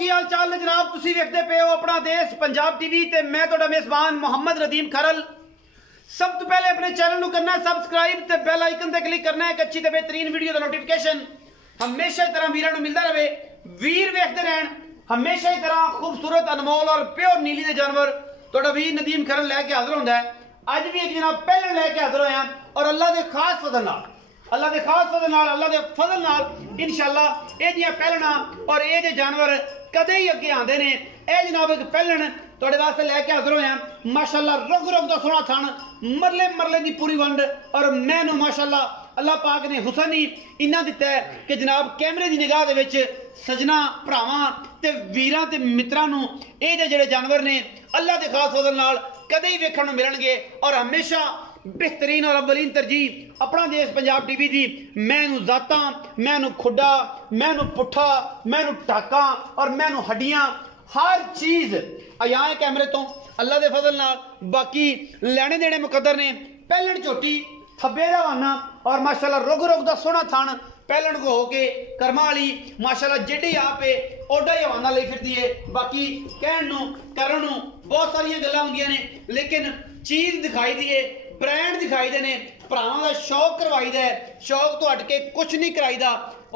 की हाल चाल है जनाब। तुसी देखते पे हो अपना देश पंजाब टीवी ते मैं तुहाडा मेजबान मोहम्मद रदीम खरल। सब तो पहले अपने चैनल को करना है सबसक्राइब ते बेल आइकन ते क्लिक करना है कि अच्छी ते बेहतरीन वीडियो का नोटिफिकेशन हमेशा की तरह वीरां नूं मिलता रहे। वीर वेखते रहन हमेशा की तरह खूबसूरत अनमोल और प्योर नीली दे जानवर तुहाडा वीर नदीम खरल लैके हाजिर होंदा है। अज भी एक जनाब पहले लैके हाजिर होया और अल्लाह के खास फजल नाल अल्लाह के फजल नाल इंशाअल्लाह ये जियां पहलना और ये जे जानवर कदे ही अगे आंदे ने। ए जनाब एक पहलन तुहाडे वास्ते लैके हाजिर होया माशाअल्लाह रुग रुग दा सोहना थन मरले मरले दी पूरी वंड और मैनू माशाअल्लाह अल्लाह पाक ने हुसन ही इन्ना दिता है कि जनाब कैमरे की निगाह दे विच सजना भरावां ते वीरां ते मित्रां नूं ये जेहड़े जानवर ने अल्लाह के खास फजल नाल कदे ही वेखण नूं मिलणगे और हमेशा बेहतरीन और अव्वलीन तरजीह अपना देश पंजाब टीवी दी। मैनू जाता मैनू खुडा मैनू पुट्ठा मैनू टाका और मैनू हड्डियां हर चीज आया कैमरे तो अल्लाह के फजल नाल। बाकी लैने देने मुकद्दर ने पहलन झोटी थब्बे दा वाना और माशाअल्लाह रुग रुग दा सोहना थन पहलन को होके कर्मा वाली माशाअल्लाह जेडी आप ओडा ही हवाना ले फिरदी है। बाकी कहण नूं करन नूं बहुत सारियां गल्लां हुंदियां ने लेकिन चीज दिखाई दी है ब्रांड दिखाई देने भरावां दा शौक करवाई दा शौक तो हट के कुछ नहीं कराईदा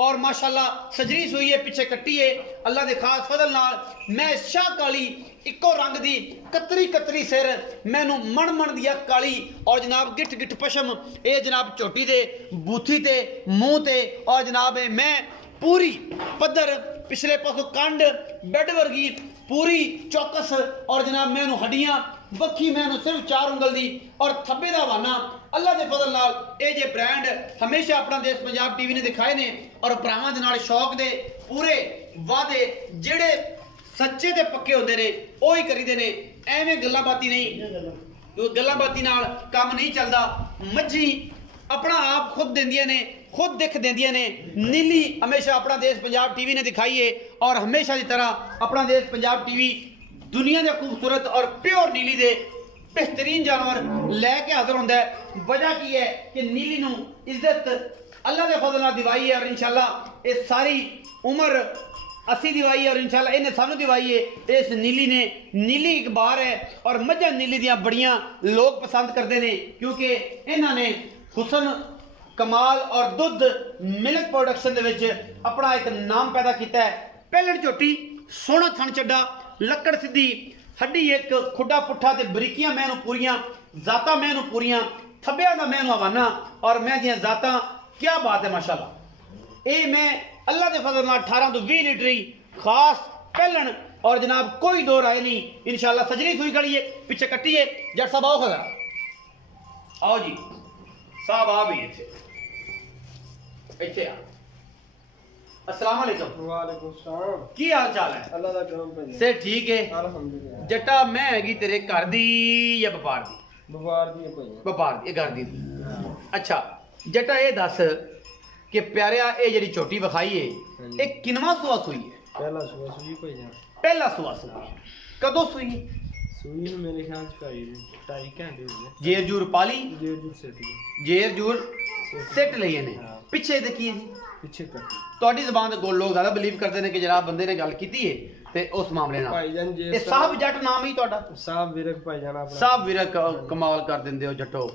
और माशाअल्लाह सजरी सुई है पीछे कट्टी है अल्लाह के खास फजल नाल। मैं शाह काली इको रंग दी कतरी कतरी सिर मैनू मन मन दिया काली और जनाब गिट गिट पशम ये जनाब झोटी दे बूथी ते मुंह ते और जनाब मैं पूरी पद्धर पिछले पासों कंड बेड वर्गी पूरी चौकस और जनाब मैनू हड्डियां बखी मैनू सिर्फ 4 उंगल दी और थब्बे दा वाना अल्लाह के फजल नाल। ये जे ब्रांड हमेशा अपना देश पंजाब टीवी ने दिखाए ने और भरावां दे नाल शौक दे पूरे वादे जेड़े सच्चे ते पक्के होंदे ने ओही करीदे ने। एवें गल्लां बाती नहीं गल्लां बाती नाल काम नहीं चलदा। मज्जी अपना आप खुद देंदियां ने खुद दिख देंदियां ने। नीली हमेशा अपना देश पंजाब टीवी ने दिखाई है और हमेशा की तरह अपना देश पंजाब टीवी दुनिया के खूबसूरत और प्योर नीली दे बेहतरीन जानवर लैके हाजिर होंदा है। वजह की है कि नीली नूं इज्जत अल्लाह के फजल नाल दिवाई है और इंशाअल्लाह ये सारी उम्र असी दिवाई है और इंशाअल्लाह इन्हें सानू दिवाई है। इस नीली ने नीली एक बार है और मझां नीली दियां बड़ियां लोग पसंद करते हैं क्योंकि इन्हां ने हुसन कमाल और दुध मिल्क प्रोडक्शन दे विच अपना एक नाम पैदा किया है। पहलन झोटी सोहना थन चड्डा लक्कड़ सीधी हड्डी एक खुडा पुट्ठा ते बरीकियां मैनू पूरियां जाता मैनू पूरियां थब्बियां दा मैनू हवाना और मैं दियां जाता क्या बात है माशाअल्लाह। ये मैं अल्लाह के फजल नाल 18 तो 20 लीटर ही खास पहलन और जनाब कोई दो राय नहीं इंशाअल्लाह। सजरी सुई खड़ी है पीछे कट्टी है जट साहब आओ खड़ा आओ जी साहब आ भी इत्थे आ। अस्सलाम वालेकुम। वालेकुम सलाम। की हाल चाल है? अल्लाह दा करम भाई से ठीक है अल्हम्दुलिल्लाह। जट्टा मैं हैगी तेरे घर दी या व्यापार दी? व्यापार दी भाई व्यापार दी घर दी। अच्छा जट्टा ये दस कि प्यारिया ये जेडी छोटी विखाई है ये किनवा सुआ सुई है? पहला सुबह सुई भाई जान पहला सुआ सुई कदों सुई? सुई मेरे ख्याल से भाई 2.5 घंटे हो गए। जेर जूर पाली जेर जूर सेट जेर जूर सेट लिए ने पिछे देखिए जी पीछे कट्टी ਤੁਹਾਡੀ ਜ਼ਬਾਨ ਦੇ ਲੋਕ ਜ਼ਿਆਦਾ ਬਲੀਵ ਕਰਦੇ ਨੇ ਕਿ ਜਨਾਬ ਬੰਦੇ ਨੇ ਗੱਲ ਕੀਤੀ ਹੈ ਤੇ ਉਸ ਮਾਮਲੇ ਨਾਲ ਭਾਈਜਾਨ ਜੀ ਇਹ ਸਾਹਿਬ ਜੱਟ ਨਾਮ ਹੀ ਤੁਹਾਡਾ? ਸਾਹਿਬ ਵਿਰਕ ਭਾਈਜਾਨ ਆਪਣਾ ਸਾਹਿਬ ਵਿਰਕ ਕਮਾਲ ਕਰ ਦਿੰਦੇ ਹੋ ਜੱਟੋ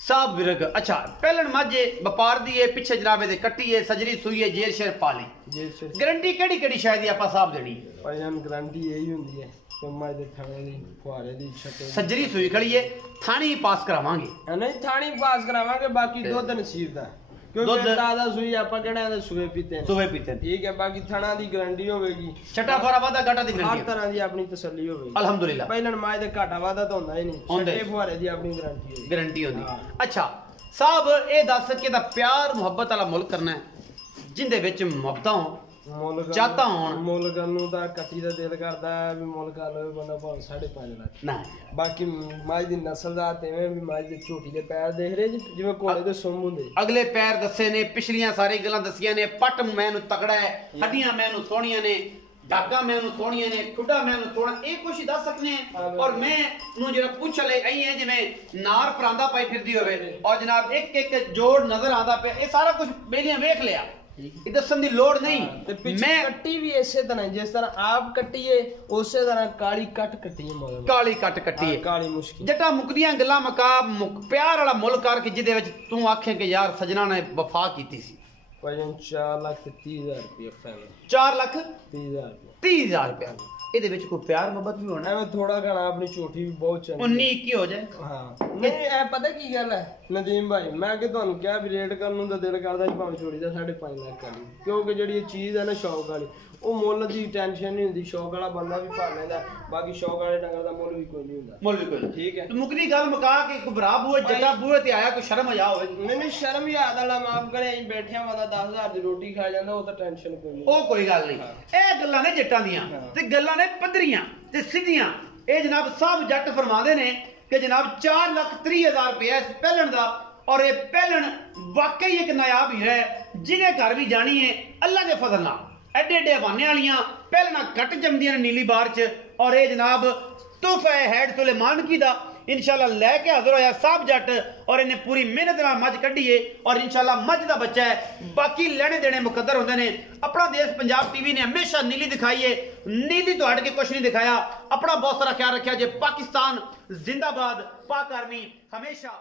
ਸਾਹਿਬ ਵਿਰਕ। ਅੱਛਾ ਪਹਿਲਣ ਮਾਝੇ ਵਪਾਰ ਦੀ ਹੈ ਪਿੱਛੇ ਜਨਾਬੇ ਦੇ ਕੱਟੀ ਹੈ ਸਜਰੀ ਸੂਈ ਹੈ ਜੇਰ ਸ਼ੇਰ ਪਾਲੀ ਜੇਰ ਸ਼ੇਰ ਗਾਰੰਟੀ ਕਿਹੜੀ ਕਿਹੜੀ ਸ਼ਾਇਦ ਦੀ ਆਪਾਂ ਸਾਹਿਬ ਦੇਣੀ ਭਾਈਜਾਨ ਗਾਰੰਟੀ ਇਹੀ ਹੁੰਦੀ ਹੈ ਕਿ ਮਾਝ ਦੇ ਥਾਣੇ ਦੀ ਫੁਹਾਰੇ ਦੀ ਛੱਤੇ ਸਜਰੀ ਸੂਈ ਖੜੀ ਹੈ ਥਾਣੀ ਪਾਸ ਕਰਾਵਾਂਗੇ ਨਹੀਂ ਥਾਣੀ ਪਾਸ ਕਰਾਵਾਂਗੇ ਬਾਕੀ ਦੁੱਧ ਨਸੀਬ ਦਾ क्योंकि दादा सुई आपा कहना है सुबह पीते हैं सुबह पीते हैं ठीक है। बाकी थाना दी गारंटी होगी छटा फुआरा वादा घाटा दी गारंटी हर तरह दी अपनी तसल्ली होगी अल्हम्दुलिल्लाह। पहलन माय दे घाटा वादा तो होंदा ही नहीं छटे फुआरे दी अपनी गारंटी होंदी। अच्छा साहब ये दस के दा प्यार मुहब्बत वाला मुल्क करना है जिंदे विच मुहब्बतां होण चाहता होण मुल्क नूं दा कट्टी दा दिल करदा है भी मुल्क आ लवे बंदा भाव 5.5 लाख ना बाकी माज दी नस्ल दा तेवें भी माज दे झोटी दे पैर देख रहे जिवें घोड़े दे सुंभ हुंदे अगले पैर दसे ने पिछलियां सारी गल्लां दसियां ने पट मैनू तगड़ा है हड्डियां मैनू सोहणियां ने धागा मैनू सोहणियां ने ठुड्डा मैनू सोहना ये कुछ दस सकने हैं और मैं नू जरा पूछ ले आई है जिवें नार परांदा पाई फिरदी होवे और जनाब एक एक जोड़ नजर आंदा पे ये सारा कुछ बेलियां वेख लिया ਇਹ ਦੱਸਣ ਦੀ ਲੋੜ ਨਹੀਂ। ਤੇ ਪਿੱਛੇ ਕੱਟੀ ਵੀ ਇਸੇ ਤਰ੍ਹਾਂ ਜਿਸ ਤਰ੍ਹਾਂ ਆਪ ਕੱਟੀਏ ਉਸੇ ਤਰ੍ਹਾਂ ਕਾਲੀ ਕੱਟ ਕੱਟੀਏ ਮਗਰ ਕਾਲੀ ਕੱਟ ਕੱਟੀਏ ਕਾਲੀ ਮੁਸ਼ਕਿਲ ਜੱਟਾ ਮੁੱਕਦੀਆਂ ਗੱਲਾਂ ਮਕਾ ਪਿਆਰ ਵਾਲਾ ਮੁੱਲ ਕਰਕੇ ਜਿਹਦੇ ਵਿੱਚ ਤੂੰ ਆਖੇ ਕਿ ਯਾਰ ਸਜਣਾ ਨੇ ਵਫਾ ਕੀਤੀ ਸੀ। ਵਜਨ 4,30,000 ਰੁਪਏ ਫਾਈਨਲ 4,30,000 30,000 ਰੁਪਏ ਇਹਦੇ ਵਿੱਚ ਕੋਈ ਪਿਆਰ ਮੁਹੱਬਤ ਵੀ ਹੋਣਾ ਐਵੇਂ ਥੋੜਾ ਘਣਾ ਆਪਣੀ ਝੋਟੀ ਵੀ ਬਹੁਤ ਚੰਗੀ 19 21 ਹੋ ਜਾਏ। ਹਾਂ ਨਹੀਂ ਇਹ ਪਤਾ ਕੀ ਗੱਲ ਹੈ ਨਦੀਮ ਭਾਈ ਮੈਂ ਕਿ ਤੁਹਾਨੂੰ ਕਿਹਾ ਵੀ ਰੇਟ ਕਰਨ ਨੂੰ ਤਾਂ ਦਿਲ ਕਰਦਾ ਸੀ ਭਾਵੇਂ ਝੋਟੀ ਦਾ 5.5 ਲੱਖ ਵਾਲੀ ਕਿਉਂਕਿ ਜਿਹੜੀ ਇਹ ਚੀਜ਼ ਹੈ ਨਾ ਸ਼ੌਕ ਵਾਲੀ ਉਹ ਮੁੱਲ ਦੀ ਟੈਨਸ਼ਨ ਨਹੀਂ ਹੁੰਦੀ ਸ਼ੌਕ ਵਾਲਾ ਬੰਦਾ ਵੀ ਭਰ ਲੈਂਦਾ ਬਾਕੀ ਸ਼ੌਕ ਵਾਲੇ ਡੰਗਰ ਦਾ ਮੁੱਲ ਵੀ ਕੋਈ ਨਹੀਂ ਹੁੰਦਾ ਮੁੱਲ ਵੀ ਕੋਈ ਠੀਕ ਹੈ। ਮੁੱਕਦੀ ਗੱਲ ਮੁਕਾ ਕੇ ਘਬਰਾ ਬੂਏ ਜੱਟਾ ਬੂਏ ਤੇ ਆਇਆ ਕੋਈ ਸ਼ਰਮ ਆ ਹੋਵੇ ਮੈਨੂੰ ਸ਼ਰਮ ਯਾਦ ਵਾਲਾ ਮਾਫ ਕਰੇ ਅਸੀਂ ਬੈਠਿਆ ਵਾਦਾ 10,000 ਦੀ ਰੋਟੀ ਖਾ ਜਾਂਦਾ ਉਹ ਤਾਂ ਟੈਨਸ਼ਨ ਕੋਈ ਨਹੀਂ ਉਹ ਕੋਈ ਗੱਲ ਨਹੀਂ। ਇਹ ਗੱਲਾਂ ਨੇ ਜੱਟਾਂ ਦੀਆਂ ਤੇ ਗੱਲਾਂ ਨੇ ਪੱਧਰੀਆਂ ਤੇ ਸਿੱਧੀਆਂ। ਇਹ ਜਨਾਬ ਸਾਹਿਬ ਜੱਟ ਫਰਮਾਉਂਦੇ ਨੇ ਕਿ ਜਨਾਬ 4,30,000 ਰੁਪਏ ਇਸ ਪਹਿਲਣ ਦਾ ਔਰ ਇਹ ਪਹਿਲਣ ਵਾਕਈ ਇੱਕ ਨਾਇਬ ਹੀ ਹੈ ਜਿਹਨੇ ਘਰ ਵੀ ਜਾਣੀ ਹੈ ਅੱਲਾ ਦੇ ਫਜ਼ਲ ਨਾਲ। ਐਡੇ ਐਡੇ ਹਵਾਨੇ ਵਾਲੀਆਂ ਪਹਿਲਣਾ ਕੱਟ ਜੰਮਦੀਆਂ ਨੇ ਨੀਲੀ ਬਾਰ ਚ ਔਰ ਇਹ ਜਨਾਬ ਤੋਹਫਾ ਹੈ ਹੈਡ ਸੁਲੇਮਾਨ ਕੀ ਦਾ इंशाल्लाह लैके हाजिर होया साहब जट और इन्हें पूरी मेहनत नाल मझ कढ़ी है और इंशाल्लाह मझ दा बच्चा है। बाकी लेने देने मुकद्दर होंदे ने। अपना देश पंजाब टीवी ने हमेशा नीली दिखाई है, नीली तो हट के कुछ नहीं दिखाया। अपना बहुत सारा ख्याल रखा जे। पाकिस्तान जिंदाबाद, पाक आर्मी हमेशा